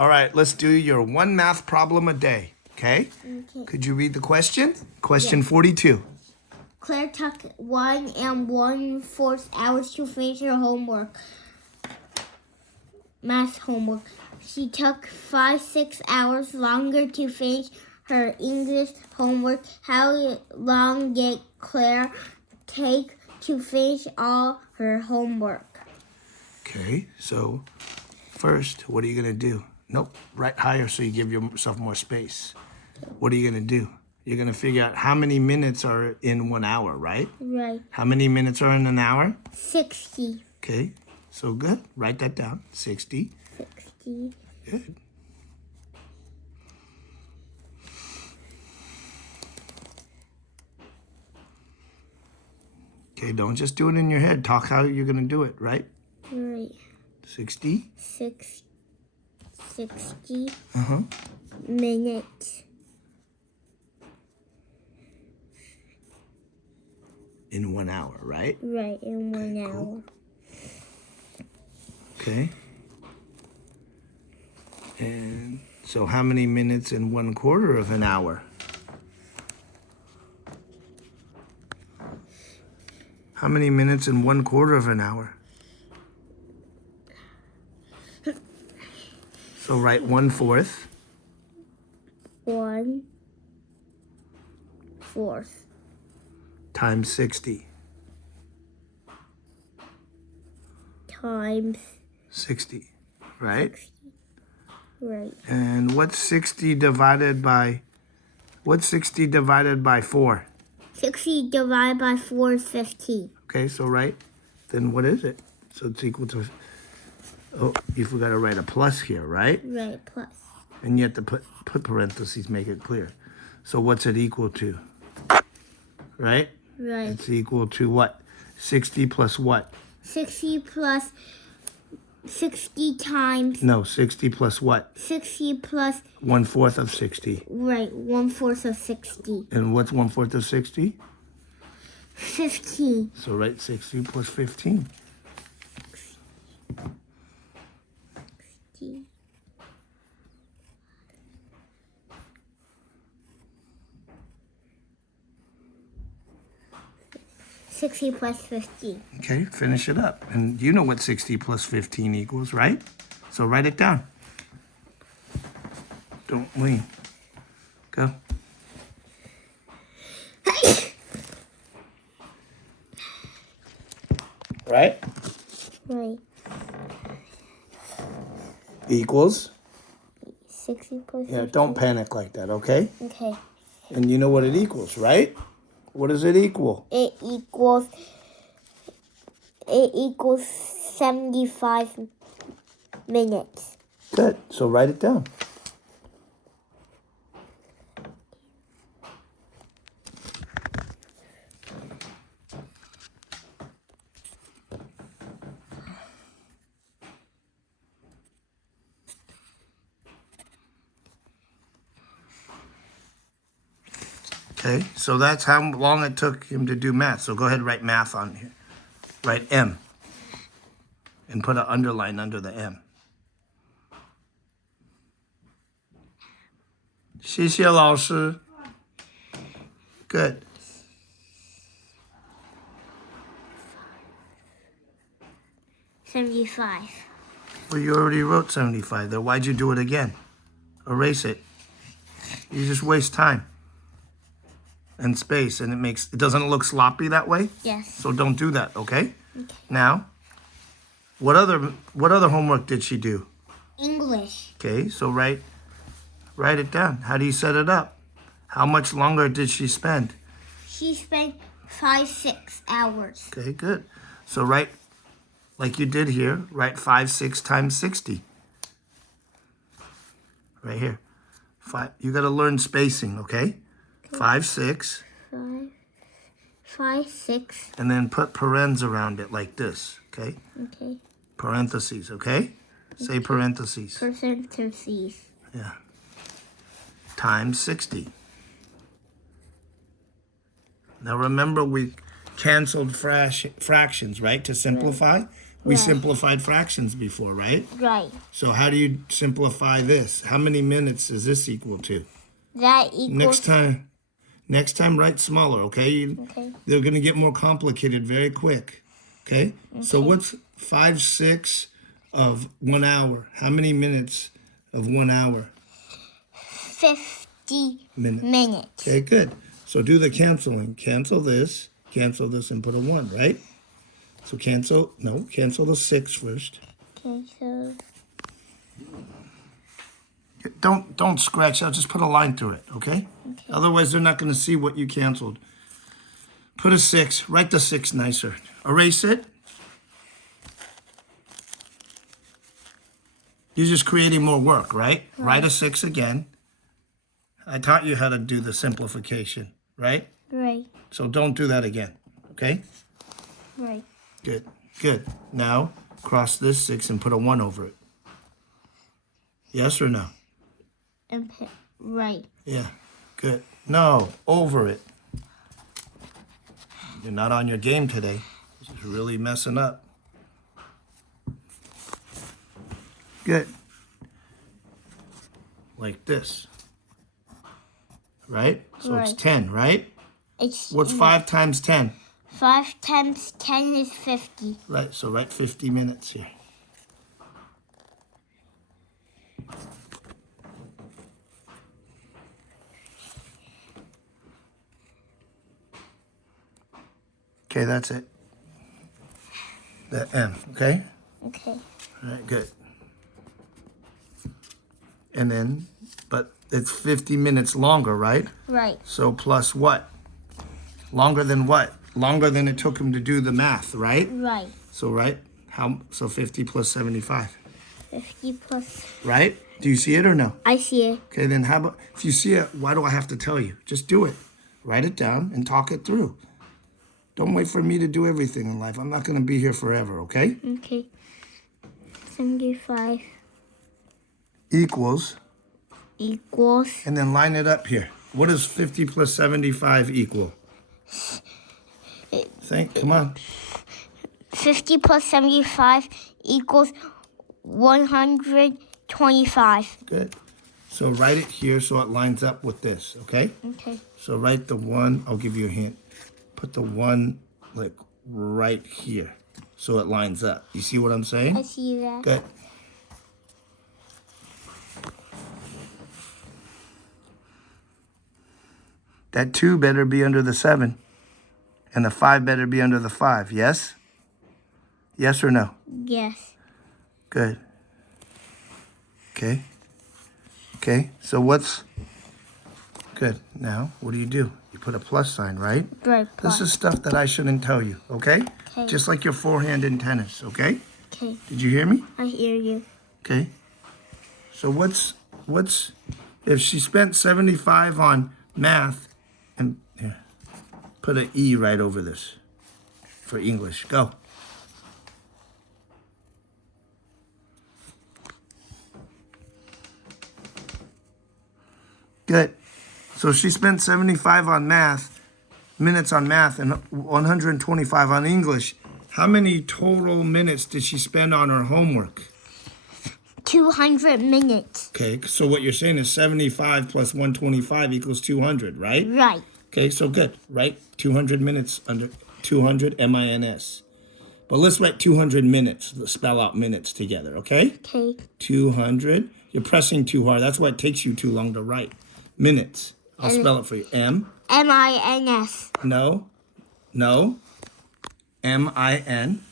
All right, let's do your one math problem a day, okay? Okay. Could you read the question? Question 42. Claire took 1 1/4 hours to finish her homework. Math homework. She took 5-6 hours longer to finish her English homework. How long did Claire take to finish all her homework? Okay, so first, what are you going to do? Nope, right higher so you give yourself more space. What are you going to do? You're going to figure out how many minutes are in 1 hour, right? Right. How many minutes are in an hour? 60. Okay, so good. Write that down. 60. 60. Good. Okay, don't just do it in your head. Talk how you're going to do it, right? Right. 60. 60 Uh-huh. minutes. In 1 hour, right? Right, in 1 hour. Cool. Okay. And so how many minutes in 1/4 of an hour? How many minutes in 1/4 of an hour? So write 1/4. 1/4. Times 60. Times 60, right? 60. Right. And what's 60 divided by 4? 60 divided by 4 is 15. Okay, so right, then what is it? So it's equal to, oh, you forgot to write a plus here, right? Right, plus. And you have to put parentheses, make it clear. So what's it equal to? Right? Right. It's equal to what? 60 plus what? 60 plus 60 times. No, 60 plus what? 60 plus. 1/4 of 60. Right, 1/4 of 60. And what's 1/4 of 60? 15. So write 60 plus 15. 60 plus 15. Okay, finish it up. And you know what 60 plus 15 equals, right? So write it down. Don't lean. Go. Right? Right. Equals? 60 plus 15. Yeah, don't panic like that, okay? Okay. And you know what it equals, right? What does it equal? It equals 75 minutes. Good. So write it down. Okay, so that's how long it took him to do math. So go ahead and write math on here. Write M. And put an underline under the M. 谢谢老师. Good. $75. Well, you already wrote 75 there. Why'd you do it again? Erase it. You just waste time and space, and it doesn't look sloppy that way. Yes. So don't do that, okay? Okay. Now, what other homework did she do? English. Okay, so write it down. How do you set it up? How much longer did she spend? She spent 5-6 hours. Okay, good. So write, like you did here, write 5-6 times 60. Right here. You got to learn spacing, okay? 5-6. 5-6. And then put parens around it like this, okay? Okay. Parentheses, okay? Say parentheses. Parentheses. Yeah. Times 60. Now remember we canceled fractions, right? To simplify. We Right. simplified fractions before, right? Right. So how do you simplify this? How many minutes is this equal to? That equals. Next time write smaller, okay? Okay. They're going to get more complicated very quick, okay? So what's 5/6 of 1 hour? How many minutes of 1 hour? 50 Minutes. minutes. Okay, good. So do the canceling. Cancel this, and put a 1, right? So cancel the 6 first. Okay, so. Don't scratch out, just put a line through it, okay? Otherwise they're not going to see what you canceled. Put a 6, write the 6 nicer. Erase it. You're just creating more work, right? Write a 6 again. I taught you how to do the simplification, right? Right. So don't do that again, okay? Right. Good, good. Now, cross this 6 and put a 1 over it. Yes or no? And right. Yeah, good. No, over it. You're not on your game today. This is really messing up. Good. Like this. Right? So it's Right. 10, right? It's What's 5 times 10? 5 times 10 is 50. Right, so write 50 minutes here. Okay, that's it. The M, okay? Okay. All right, good. And then, but it's 50 minutes longer, right? Right. So plus what? Longer than what? Longer than it took him to do the math, right? Right. So, right? So 50 plus 75, 50 plus. right? Do you see it or no? I see it. Okay, then how about, if you see it, why do I have to tell you? Just do it. Write it down and talk it through. Don't wait for me to do everything in life. I'm not going to be here forever, okay? Okay. 75 Equals, equals. and then line it up here. What does 50 plus 75 equal? Come on. 50 plus 75 equals 125. Good. So write it here so it lines up with this, okay? Okay. So write the 1, I'll give you a hint. Put the 1 like right here so it lines up. You see what I'm saying? I see that. Good. That 2 better be under the 7. And the 5 better be under the 5. Yes? Yes or no? Yes. Good. Okay. Okay. So what's good? Now, what do? You put a plus sign, right? Right. This is stuff that I shouldn't tell you, okay? Okay. Just like your forehand in tennis, okay? Okay. Did you hear me? I hear you. Okay. So what's if she spent 75 on math and here, put an E right over this for English. Go. Good. So she spent 75 on minutes on math, and 125 on English. How many total minutes did she spend on her homework? 200 minutes. Okay, so what you're saying is 75 plus 125 equals 200, right? Right. Okay, so good. Write 200 minutes under 200 MINS. But let's write 200 minutes. Let's spell out minutes together, okay? Okay. 200. You're pressing too hard. That's why it takes you too long to write. Minutes. I'll spell it for you. MINS. No. MIN.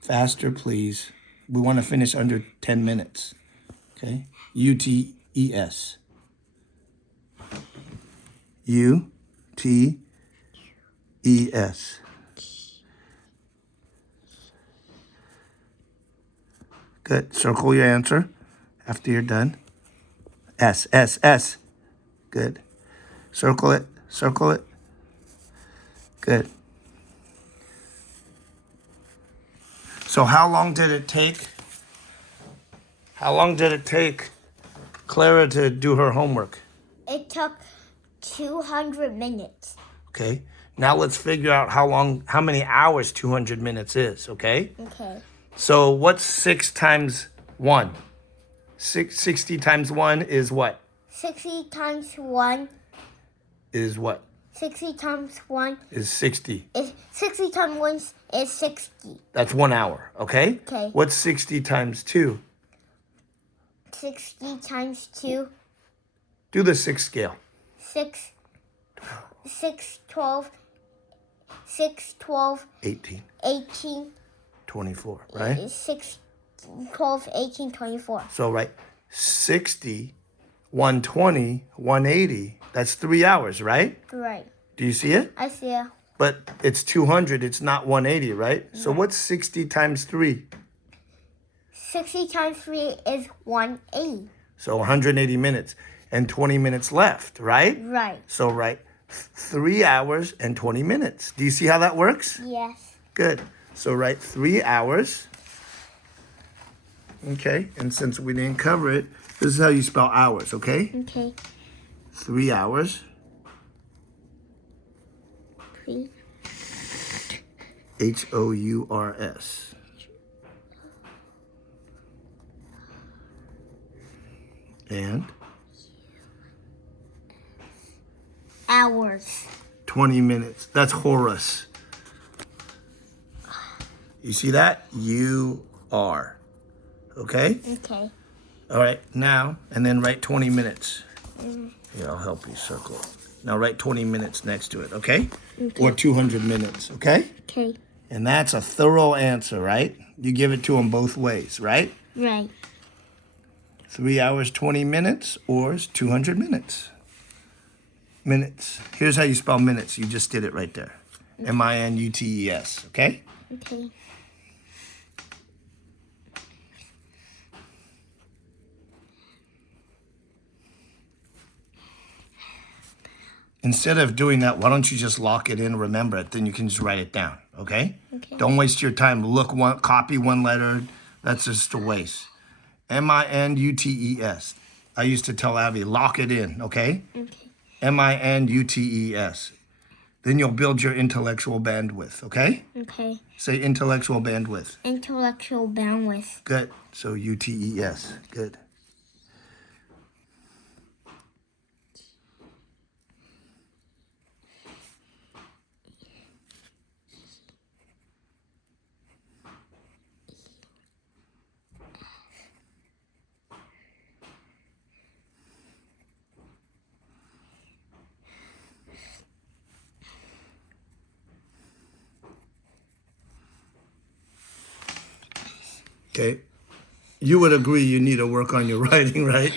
Faster, please. We want to finish under 10 minutes. Okay? UTES. UTES. Good. Circle your answer after you're done. S. Good. Circle it. Good. So how long did it take Clara to do her homework? It took 200 minutes. Okay. Now let's figure out how many hours 200 minutes is, okay? Okay. So what's 6 times 1? 60 times 1 is what? 60 times 1. Is what? 60 times 1 Is 60. is 60 times 1 is 60. That's 1 hour, okay? Okay. What's 60 times 2? 60 times 2, Do the 6 scale. 6, 12, 18, 18, 24, right? 6, 12, 18, 24. So, right, 60, 120, 180, that's 3 hours, right? Right. Do you see it? I see it. But it's 200, it's not 180, right? So what's 60 times 3? 60 times 3 is 180. So 180 minutes and 20 minutes left, right? Right. So, right, 3 hours and 20 minutes. Do you see how that works? Yes. Good. So, write 3 hours. Okay, and since we didn't cover it, this is how you spell hours, okay? Okay. 3 hours. 3. Hours. And Hours. 20 minutes. That's Horus. You see that? You are. Okay? Okay. All right, now, and then write 20 minutes. Here, I'll help you circle it. Now write 20 minutes next to it, okay? Or 200 minutes, okay? Okay. And that's a thorough answer, right? You give it to them both ways, right? Right. 3 hours, 20 minutes, or it's 200 minutes. Minutes. Here's how you spell minutes. You just did it right there. M-I-N-U-T-E-S, okay? Okay. Instead of doing that, why don't you just lock it in, remember it, then you can just write it down, okay? Okay. Don't waste your time. Copy one letter. That's just a waste. M-I-N-U-T-E-S. I used to tell Abby, lock it in, okay? Okay. M-I-N-U-T-E-S. Then you'll build your intellectual bandwidth, okay? Okay. Say intellectual bandwidth. Intellectual bandwidth. Good. So U-T-E-S. Good. Okay. You would agree you need to work on your writing, right?